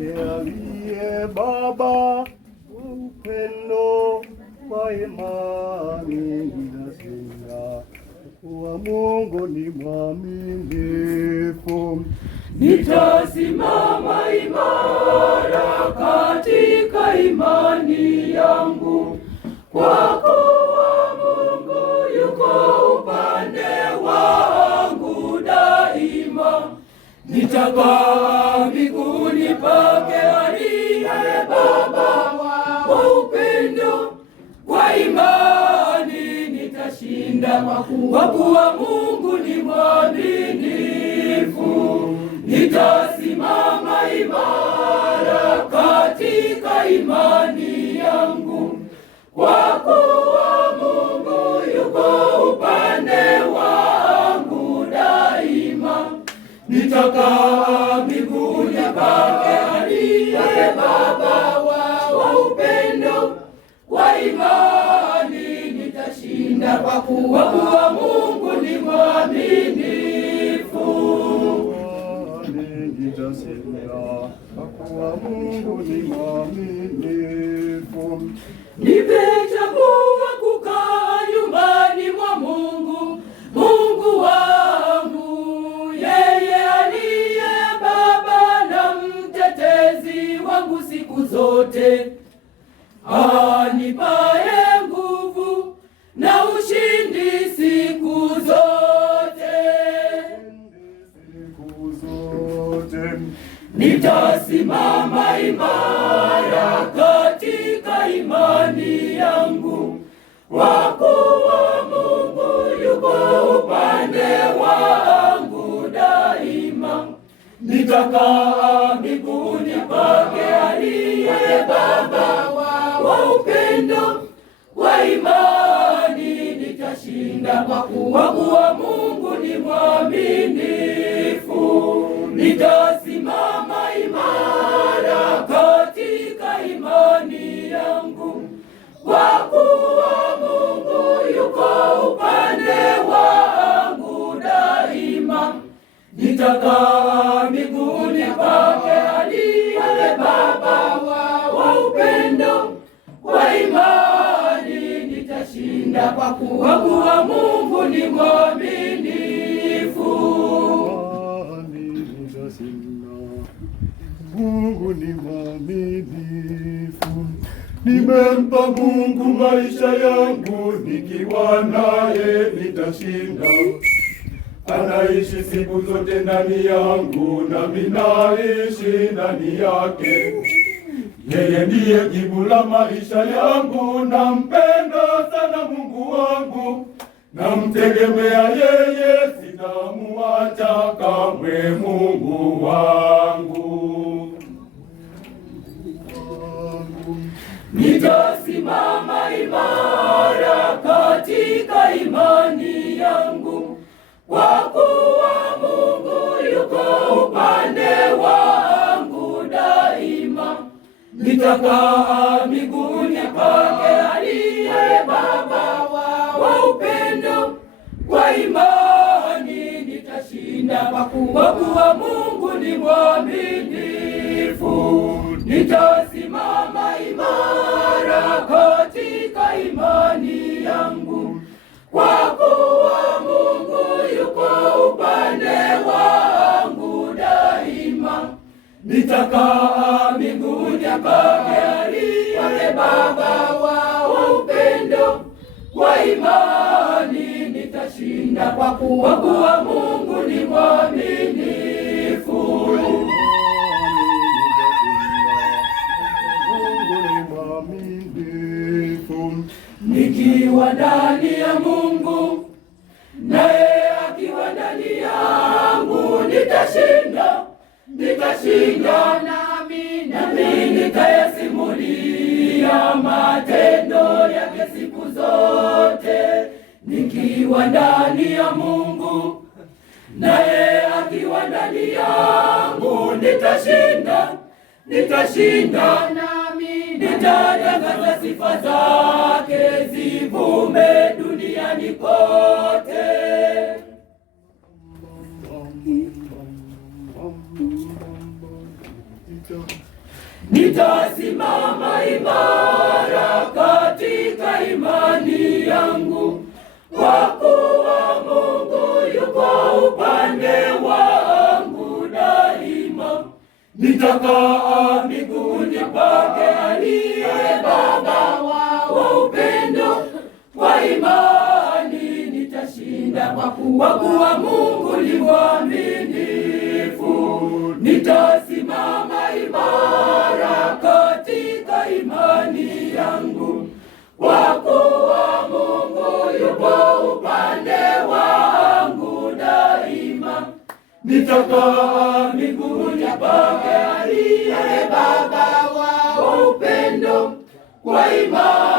aliye Baba upendo wa imani, ninasema kuwa Mungu ni mwaminifu. Nitasimama imara katika imani yangu, kwa kuwa Mungu yuko upande wangu daima. Nitakaa miguuni pake aliye Baba wa upendo wa imani, nitashinda kwa kuwa Mungu ni mwaminifu. Nitasimama imara katika imani yangu, kwa kuwa Mungu yuko upande wangu daima. Nitakaa miguuni pake aliye Baba wa upendo wa imani, nitashinda kwa kuwa Mungu ni mwaminifu. Nitashinda kwa kuwa Mungu ni mwaminifu. Nimechagua kukaa nyumbani mwa Mungu, Mungu wangu, yeye aliye Baba na mtetezi wangu siku zote, anipaye nguvu na ushindi siku zote. Nitasimama imara katika imani yangu, kwa kuwa Mungu yuko upande wangu daima. Nitakaa miguuni pake aliye Baba wa upendo wa imani, nitashinda kwa kuwa Mungu ni mwaminifu. Nitasimama imara katika imani yangu, kwa kuwa Mungu yuko upande wangu daima. Nitakaa miguuni pake aliye Baba wa upendo wa imani, nitashinda kwa kuwa Mungu ni mwaminifu. Mungu ni mwaminifu. Nimempa Mungu maisha yangu, nikiwa naye nitashinda. Anaishi siku zote ndani yangu, nami naishi ndani yake. Yeye ndiye jibu la maisha yangu, nampenda sana Mungu wangu, namtegemea yeye, sitamuacha kamwe Mungu wangu. Nitasimama imara katika imani yangu, kwa kuwa Mungu yuko upande wangu daima. Nitakaa miguuni pake aliye Baba wa upendo wa imani, nitashinda kwa kuwa Mungu ni mwaminifu. Nitasimama imara katika imani yangu, kwa kuwa Mungu yuko upande wangu daima. Nitakaa miguuni pake aliye Baba wa upendo wa imani, nitashinda kwa kuwa Mungu ni mwaminifu. Nikiwa ndani ya Mungu, naye akiwa ndani yangu, nitashinda nami nitayasimulia matendo yake siku zote. Nikiwa ndani ya Mungu, naye akiwa ndani yangu, nitashinda nami nitatangaza sifa zake, zivume duniani kote. Nitasimama imara katika imani yangu, kwa kuwa Mungu yuko upande wangu daima. Nitakaa miguuni pake aliye Baba wa upendo, kwa imani nitashinda, kwa kuwa Mungu ni mwaminifu. Nitasimama imara katika imani yangu, kwa kuwa Mungu yupo upande wangu daima. Nitakaa miguuni pake aliye Baba wa upendo, kwa imani